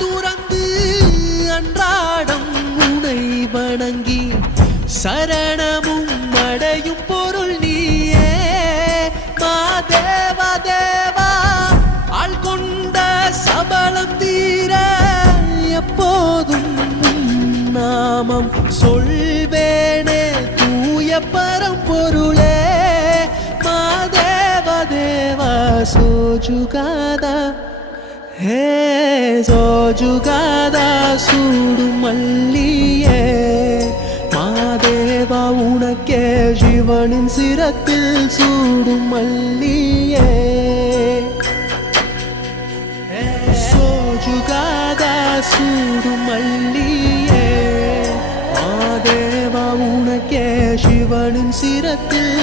துறந்து அன்றாடம் உனை வணங்கி சரணமும் அடையும் பொருள் நீயே மாதேவா தேவா. ஆள் கொண்ட சபலம் தீர எப்போதும் நாமம் சொல்வேனே தூய பரம்பொருளே மாதேவா தேவா. சோஜுகாதா ஹே சோஜுகாதா சூடும் மல்லியே மாதேவா உனக்கே சிவனின் சிரத்தில் சூடும் மல்லியே. சோஜுகாதா சூடும் மல்லியே மாதேவா உனக்கே சிவனின் சிரத்தில்